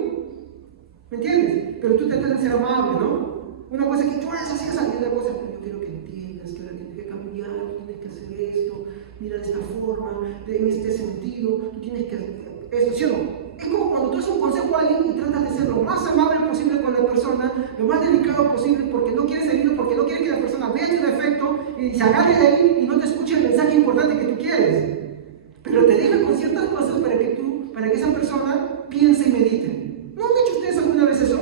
¿Me entiendes? Pero tú tratas de ser amable, ¿no? Una cosa que tú haces así, y otra cosa, yo quiero que entiendas que tienes que cambiar, tú tienes que hacer esto, mira de esta forma, en este sentido, tú tienes que hacer esto, ¿sí o no? Es como cuando tú haces un consejo a alguien y tratas de ser lo más amable posible con la persona, lo más delicado posible, porque no quieres herirlo, porque no quieres que la persona vea tu defecto y se agarre de ahí y no te escuche el mensaje importante que tú quieres. Pero te deja con ciertas cosas para que esa persona piense y medite. ¿No han hecho ustedes alguna vez eso?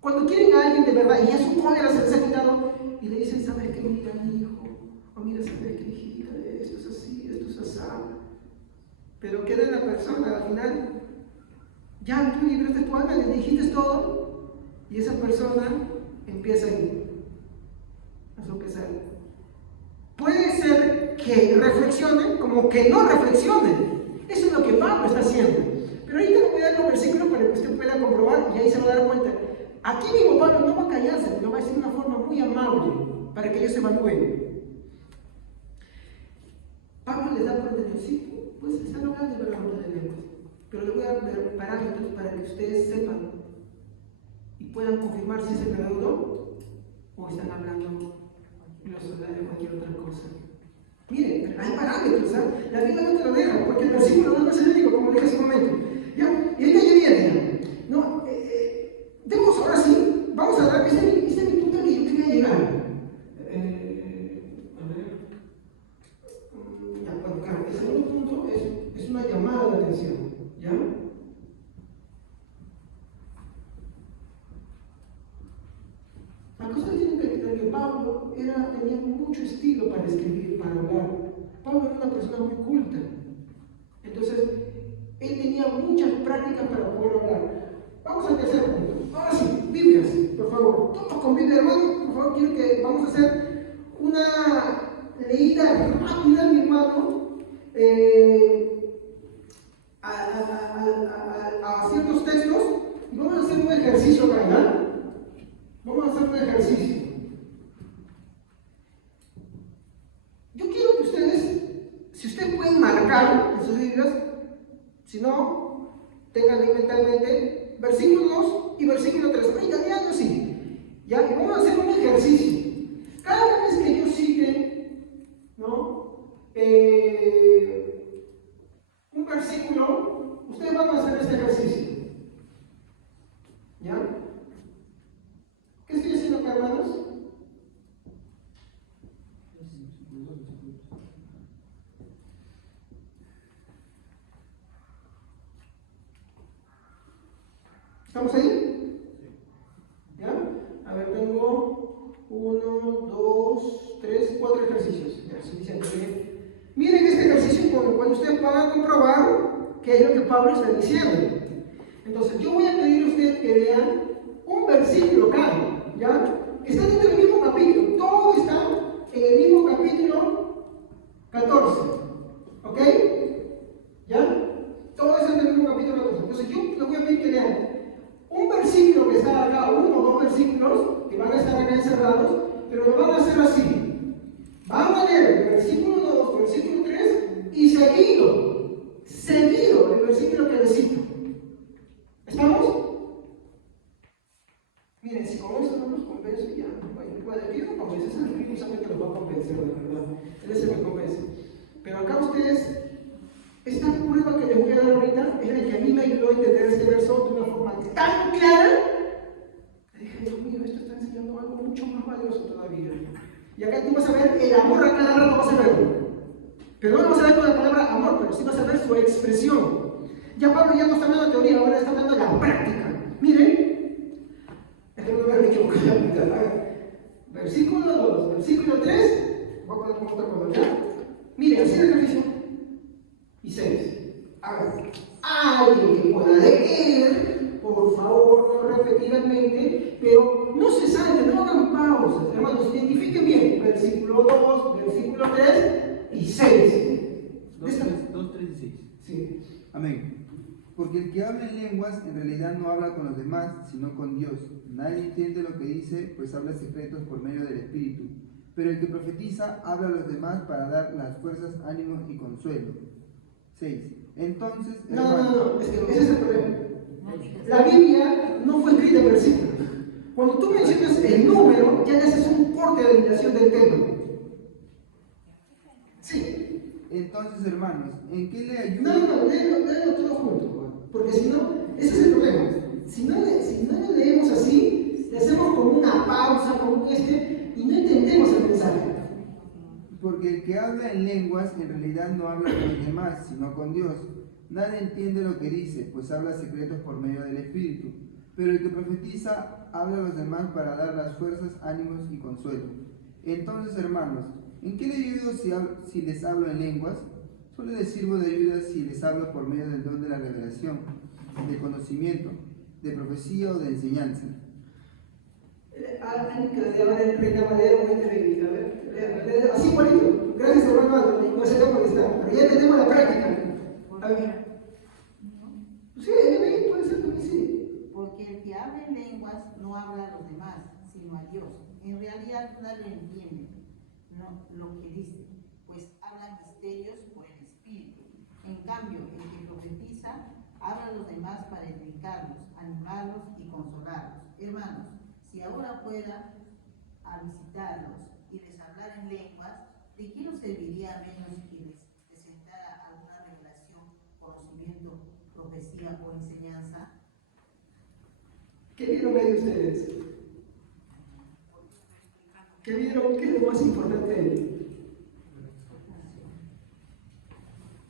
Cuando quieren a alguien de verdad y ya su cólera se les ha quitado y le dicen, ¿sabes qué? Mira, hijo, o mira, ¿sabes qué, hijita? Esto es así, esto es asado. Pero queda en la persona, al final, ya tú libraste tu alma, le dijiste todo, y esa persona empieza a sopesar. Puede ser que reflexione, como que no reflexione. Eso es lo que Pablo está haciendo. Pero ahorita le voy a dar los versículos para que usted pueda comprobar, y ahí se va a dar cuenta. Aquí mismo Pablo no va a callarse, lo va a decir de una forma muy amable, para que ellos se evalúen. Pablo les da por entendido, sí, pues están hablando de verdad de lenguas, pero les voy a dar parámetros para que ustedes sepan y puedan confirmar si es el verdadero o están hablando de cualquier otra cosa. Miren, hay parámetros, ¿sabes? La Biblia no te lo deja, porque el versículo no es el único, como dije hace un momento. ¿Ya? Y ahorita ya viene. No, demos ahora sí, vamos a dar, este es mi punto que yo quería llegar. Claro, el segundo punto es una llamada de atención, ¿ya? La cosa tiene que entender que Pablo tenía mucho estilo para escribir, para hablar. Pablo era una persona muy culta. Entonces, él tenía muchas prácticas para poder hablar. Vamos al tercer punto. Ahora sí, Biblias, por favor. Todos con Biblia, hermano, por favor, quiero que vamos a hacer una leída rápida, mi hermano, a ciertos textos, y vamos a hacer un ejercicio acá, ¿ya? Vamos a hacer un ejercicio. Yo quiero que ustedes, si ustedes pueden marcar en sus Biblias, si no, tengan mentalmente versículo 2 y versículo 3. En italiano sí. ¿Ya? Y vamos a hacer un ejercicio. Cada vez que yo cite, ¿no? Un versículo, ustedes van a hacer este ejercicio. ¿Ya? ¿Qué estoy haciendo acá, hermanos? ¿Estamos ahí? ¿Ya? A ver, tengo 1, 2, 3, 4 ejercicios. Ya, suficiente. Bien. Miren este ejercicio con el cual ustedes van a comprobar qué es lo que Pablo está diciendo. Entonces, yo voy a pedir a ustedes que vean un versículo cada, ¿ya? Que está dentro del mismo capítulo. Todo está en el mismo capítulo 14. ¿Ok? ¿Ya? Todo está en el mismo capítulo 14. Entonces, yo les voy a pedir que lean un versículo que está acá, uno o dos versículos que van a estar acá encerrados, pero lo van a hacer así. Van a leer el versículo 2, versículo 3 y seguido el versículo que les cito. ¿Estamos? Miren, si con eso no nos convence, ya yo no convence, es el Espíritu Santo que los va a convencer, de verdad. Él es el que convence. Pero acá ustedes, esta prueba que les voy a dar ahorita es la que a mí me ayudó a entender este verso de una forma tan clara. mucho más valioso todavía. Y acá tú vas a ver el amor, a cada rato vas a verlo. Pero no lo vas a ver con la palabra amor, pero sí vas a ver su expresión. Ya Pablo ya no está hablando de teoría, ahora está hablando de la práctica. Miren, es que no me voy a equivocar la mitad. Versículo 2, versículo 3, voy a poner como está con ya. Miren, así de ejercicio. Y 6. A ver, alguien que pueda leer, por favor, no repetiramente, pero no se salten, no hagan pausas. Hermanos, identifiquen bien. Versículo 2, versículo 3 y 6. 2, 3 y 6. Sí. Amén. Porque el que habla en lenguas en realidad no habla con los demás, sino con Dios. Nadie entiende lo que dice, pues habla secretos por medio del Espíritu. Pero el que profetiza habla a los demás para dar las fuerzas, ánimo y consuelo. 6. Entonces, No, ese es el problema. La Biblia no fue escrita en versículos. Cuando tú mencionas el número, ya le haces un corte de duración del tema. Sí. Entonces, hermanos, ¿en qué le ayuda? No, léelo todo junto. Porque si no, ese es el problema. Si no lo leemos así, le hacemos como una pausa, como y no entendemos el mensaje. Porque el que habla en lenguas en realidad no habla con los demás, sino con Dios. Nadie entiende lo que dice, pues habla secretos por medio del Espíritu. Pero el que profetiza habla a los demás para dar las fuerzas, ánimos y consuelo. Entonces, hermanos, ¿en qué le ayudo si les hablo en lenguas? Solo les sirvo de ayuda si les hablo por medio del don de la revelación, de conocimiento, de profecía o de enseñanza. Alguien que le llama el Reina Valera o el Bíblica, así igualito. Gracias, hermano, no sé cómo está, pero ya tenemos la práctica. A ver. Sí, puede ser también sí. Porque el que habla en lenguas no habla a los demás, sino a Dios. En realidad nadie entiende lo que dice, pues habla misterios por el Espíritu. En cambio, el que profetiza habla a los demás para edificarlos, animarlos y consolarlos. Hermanos, si ahora fuera a visitarlos y les hablar en lenguas, ¿de qué nos serviría menos que les presentara alguna revelación, conocimiento, profecía o enseñanza? ¿Qué vieron ahí ustedes? ¿Qué vieron? ¿Qué es lo más importante ahí?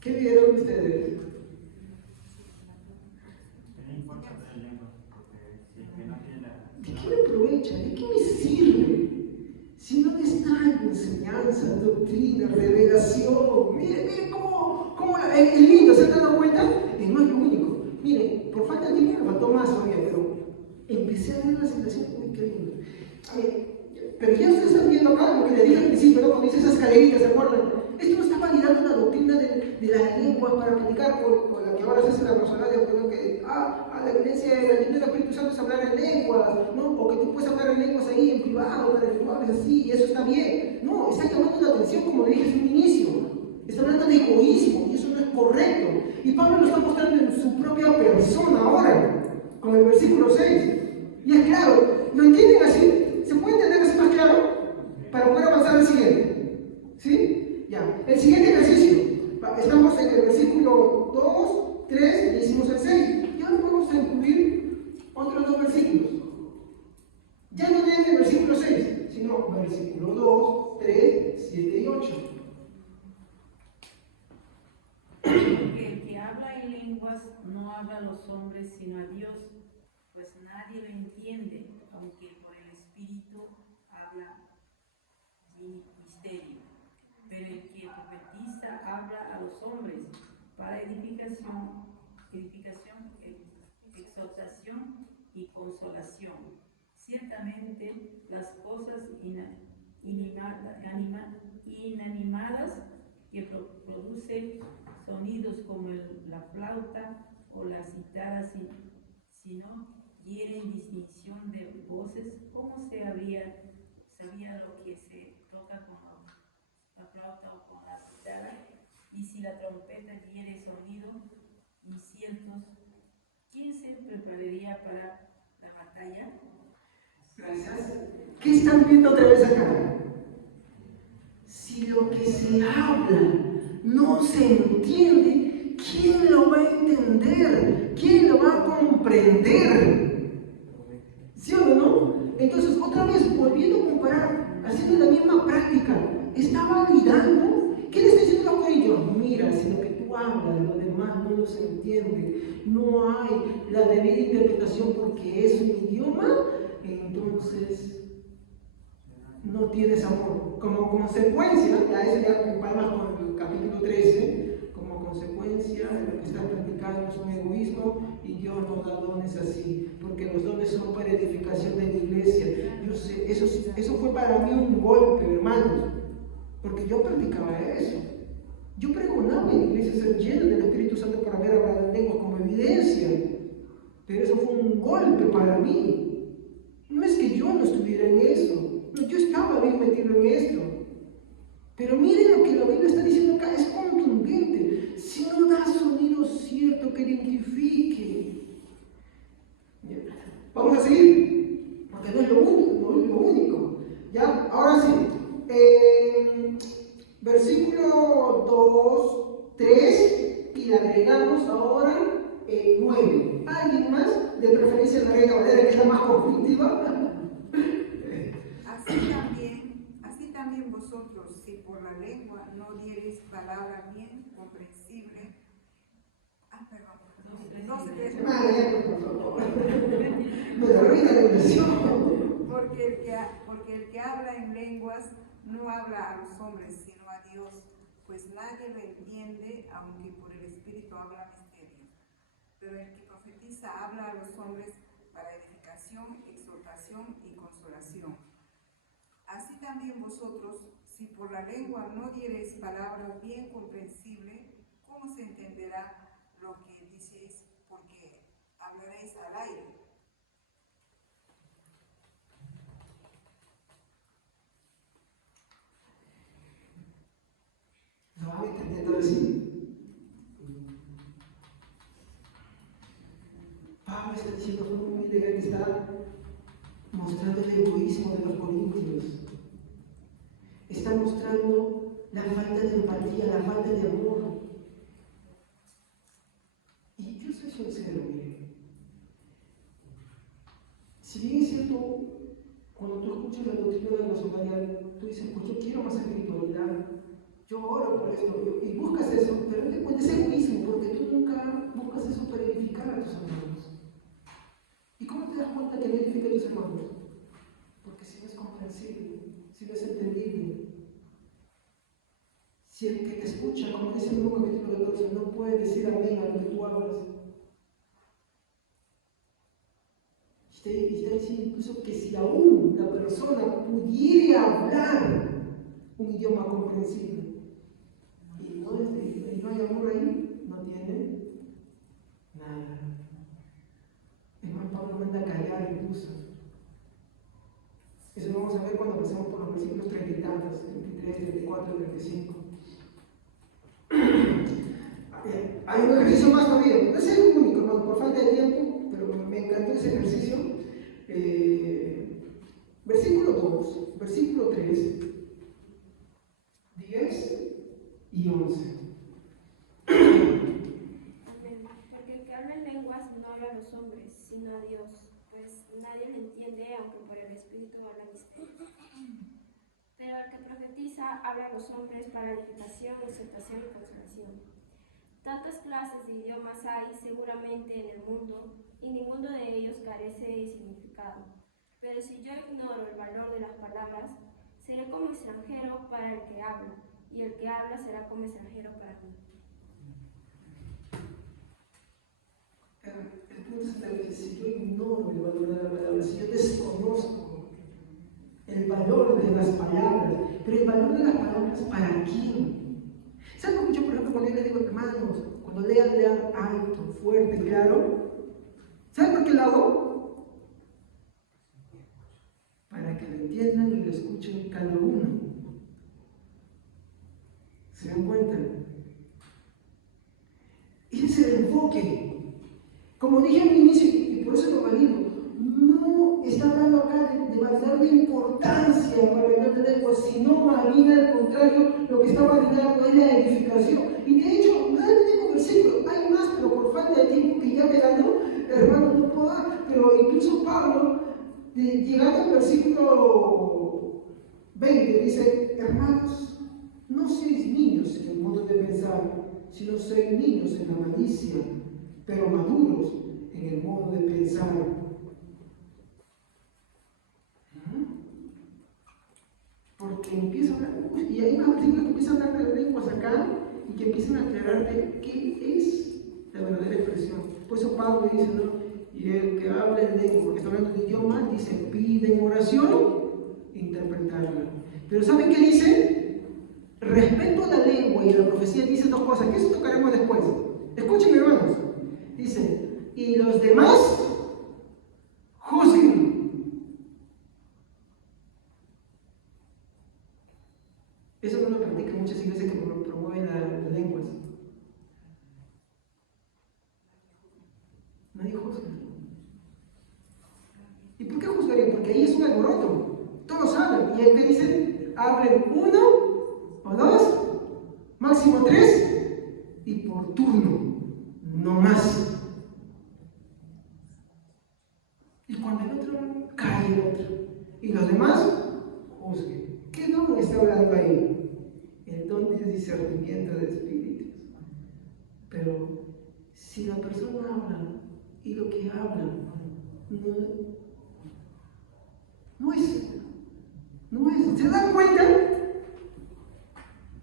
¿Qué vieron ustedes? ¿De qué me aprovecha? ¿De qué me sirve? Si no les traigo enseñanza, doctrina, revelación. Miren cómo es lindo, ¿se han dado cuenta? Y no es lo único. Miren, por falta de tiempo me faltó más todavía, pero empecé a ver la situación. Uy, qué lindo. A ver, pero ya ustedes están viendo acá lo que les dije al principio, ¿no? Cuando hice esas escaleritas, ¿se acuerdan? Esto no está validando la doctrina de la lengua para predicar con la que ahora se hace la personal de que la evidencia de la línea del Espíritu Santo es hablar en lenguas, ¿no? O que tú puedes hablar en lenguas ahí en privado, para que tú hables así, y eso está bien. No, está llamando la atención, como le dije en un inicio. Está hablando de egoísmo, y eso no es correcto. Y Pablo lo está mostrando en su propia persona ahora, con el versículo 6. Y es claro, ¿lo entienden así? ¿Se puede entender así más claro? Para poder avanzar al siguiente. ¿Sí? Ya. El siguiente ejercicio. Estamos en el versículo 2, 3 y hicimos el 6. Y ahora vamos a incluir otros dos versículos. Ya no es el versículo 6, sino versículo 2, 3, 7 y 8. Porque el que habla en lenguas no habla a los hombres sino a Dios, pues nadie lo entiende, aunque por el Espíritu habla misterio. Pero el que profetiza habla a los hombres para edificación, exhortación y consolación. Ciertamente las cosas inanimadas que producen sonidos como la flauta o la cítara, si no dieren distinción de voces, ¿cómo sabía lo que se toca con la flauta o con la cítara? Y si la trompeta diere sonido inciertos, ¿quién se prepararía para la batalla? Gracias. ¿Qué están viendo otra vez acá? Si lo que se habla no se entiende, ¿quién lo va a entender? ¿Quién lo va a comprender? ¿Sí o no? Entonces, otra vez, volviendo está validando. ¿Qué le está diciendo a los corintios? Mira, si lo que tú hablas de los demás no los entiende, no hay la debida interpretación porque es un idioma, entonces no tienes amor. Como consecuencia, a eso ya empalmas con el capítulo 13, como consecuencia de lo que estás practicando es un egoísmo y Dios no da dones así, porque los dones son para edificación de la iglesia. Yo sé, eso fue para mí un golpe, hermanos, porque yo practicaba eso. Yo pregonaba en la iglesia ser lleno del Espíritu Santo por haber hablado en lenguas como evidencia, pero eso fue un golpe para mí. No es que yo no estuviera en eso. No, yo estaba bien metido en esto. Pero miren lo que la Biblia está diciendo acá, es contundente. Si no da sonido cierto que identifique. Vamos a seguir, porque no es lo único, no es lo único. Ya, ahora sí. Versículo 2, 3, y le agregamos ahora el 9. ¿Alguien más? De preferencia en la Reina Valera, que es la más conflictiva. Así también vosotros, si por la lengua no diereis palabra bien comprensible. Porque el que habla en lenguas no habla a los hombres, sino a Dios, pues nadie lo entiende, aunque por el Espíritu habla misterios. Pero el que profetiza habla a los hombres para edificación, exhortación y consolación. Así también vosotros, si por la lengua no diereis palabras bien comprensibles, ¿cómo se entenderá lo que diceis? Porque hablaréis al aire. No, intentando decir. Pablo está diciendo muy legal que está mostrando el egoísmo de los corintios. Está mostrando la falta de empatía, la falta de amor. Y yo soy sincero, mire. Si bien es cierto, cuando tú escuchas la doctrina de la soberanía, tú dices, pues yo quiero más espiritualidad. Yo oro por esto, y buscas eso, pero no te cuentes egoísmo, porque tú nunca buscas eso para edificar a tus hermanos. ¿Y cómo te das cuenta que no edifica a tus hermanos? Porque si no es comprensible, si no es entendible, si el que te escucha, como dice el mismo capítulo 14, no puede decir amén a lo que tú hablas. Está diciendo incluso que si aún la persona pudiera hablar un idioma comprensible, y no hay amor ahí, no tiene nada. Es más, Pablo manda a callar incluso. Eso lo vamos a ver cuando pasemos por los versículos 30 y tantos, 33, 34 y 35. Hay un ejercicio más todavía. No es el único, hermano, por falta de tiempo, pero me encantó ese ejercicio. Versículo 2, versículo 3, 10 y 11. Porque el que habla en lenguas no habla a los hombres, sino a Dios, pues nadie le entiende, aunque por el Espíritu habla misterios. Pero el que profetiza habla a los hombres para edificación, exhortación y consolación. Tantas clases de idiomas hay seguramente en el mundo, y ninguno de ellos carece de significado. Pero si yo ignoro el valor de las palabras, seré como extranjero para el que habla, y el que habla será como extranjero para mí. El punto es que si yo ignoro el valor de la palabra, si yo desconozco el valor de las palabras, pero el valor de las palabras, ¿para quién? ¿Saben mucho, por ejemplo, cuando yo les digo, hermanos, cuando lean alto, fuerte, claro? ¿Saben por qué lo hago? Para que lo entiendan y lo escuchen cada uno. ¿Se dan cuenta? Ese es el enfoque. Como dije al inicio, y por eso lo valido, no está hablando acá de validar la importancia para el de lengua, sino más bien al contrario, lo que está validando es la edificación. Y de hecho, no es el único versículo, hay más, pero por falta de tiempo que ya me ganó, hermano, no puedo dar, pero incluso Pablo, llegando al versículo 20 dice, hermanos, no seáis niños en el modo de pensar, sino seáis niños en la malicia, pero maduros en el modo de pensar. Porque empieza a hablar, y hay más versículos que empiezan a hablar de lenguas acá y que empiezan a aclararte qué es la verdadera expresión. Por eso Pablo dice, ¿no? Y el que habla en lengua, porque está hablando de idioma, dice, pide en oración, interpretarla. Pero ¿saben qué dice? Respecto a la lengua y a la profecía dice dos cosas, que eso tocaremos después. Escuchen, hermanos. Dice, y los demás juzguen. Eso no lo practican muchas iglesias que promueven las lenguas. Nadie juzga. ¿Y por qué juzgarían? Porque ahí es un alboroto. Todos hablan. ¿Y ahí te dicen? Hablen 1 o 2, máximo 3, y por turno, no más. Y cuando el otro, cae el otro. Y los demás, juzguen. ¿Qué don está hablando ahí? El don de discernimiento de espíritus. Pero si la persona habla y lo que habla no es. ¿Se dan cuenta?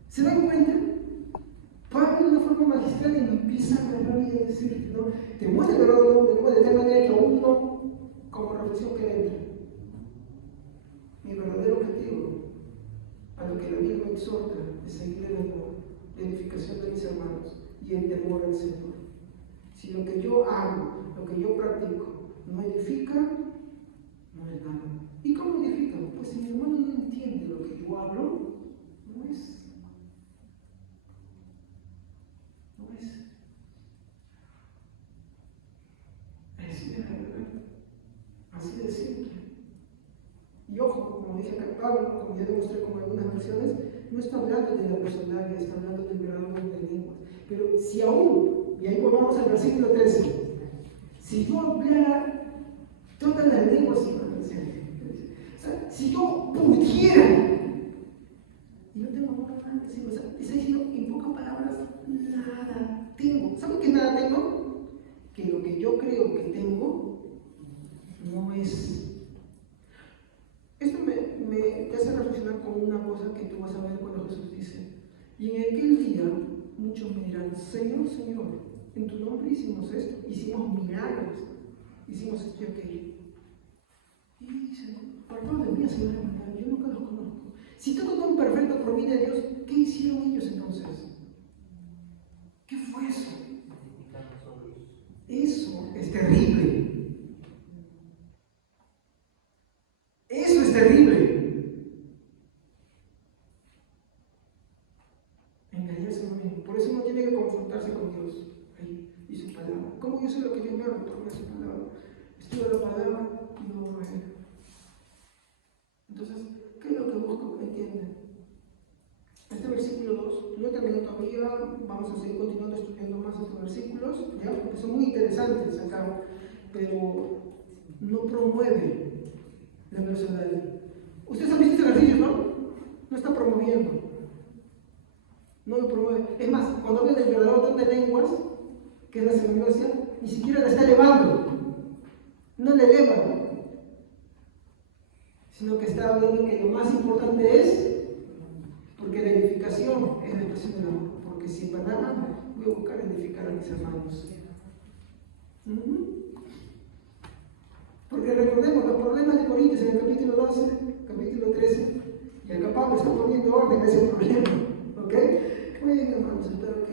¿Se dan cuenta? Pablo de una forma magistral y empieza a hablar y a decir, ¿no? Te muestra el valor de tal manera que a uno, como reflexión que entra. Mi verdadero objetivo, a lo que la Biblia me exhorta, es seguir el amor, la edificación de mis hermanos y el temor al Señor. Si lo que yo hago, lo que yo practico, no edifica, no es nada. ¿Y cómo edifica? Pues si mi hermano no entiende lo que yo hablo, no es. Así de simple. Y ojo, como dice acá Pablo, como ya demostré con algunas versiones, no está hablando de la personalidad, está hablando del verdadero de lenguas. Pero si aún, y ahí volvamos al versículo 13, si yo hablara todas las lenguas, si yo pudiera, y no tengo amor a nadie, está diciendo en pocas palabras, nada tengo. ¿Saben qué nada tengo? Que lo que yo creo que tengo no es. Esto me hace reflexionar con una cosa que tú vas a ver cuando Jesús dice, y en aquel día muchos me dirán, Señor, Señor, en tu nombre hicimos esto, hicimos milagros, hicimos esto y aquello. Y dice, perdón de mí, Señor, yo nunca los conozco. Si todo don perfecto proviene de Dios, ¿qué hicieron ellos entonces? ¿Qué fue eso? Eso es terrible. Eso es terrible. Engañarse a uno mismo. Por eso uno tiene que confrontarse con Dios y su palabra. ¿Cómo yo sé lo que yo me hago? Por su palabra. Estudio la palabra y obro a Él. Entonces, ¿qué es lo que busco que entiendan? Este versículo 2, no he terminado todavía, vamos a seguir continuando estudiando más estos versículos, ¿ya? Porque son muy interesantes acá, pero no promueve la personalidad. Ustedes han visto este ejercicio, ¿no? No está promoviendo. No lo promueve. Es más, cuando habla del verdadero don de lenguas, que es la seminosia, ni siquiera la está elevando. No la eleva. Sino que está hablando que lo más importante es, porque la edificación es la expresión del amor. Porque si en verdad voy a buscar edificar a mis hermanos. Porque recordemos los problemas de Corintios en el capítulo 12, capítulo 13, y acá Pablo está poniendo orden a ese problema. ¿Ok? Muy bien, hermanos, espero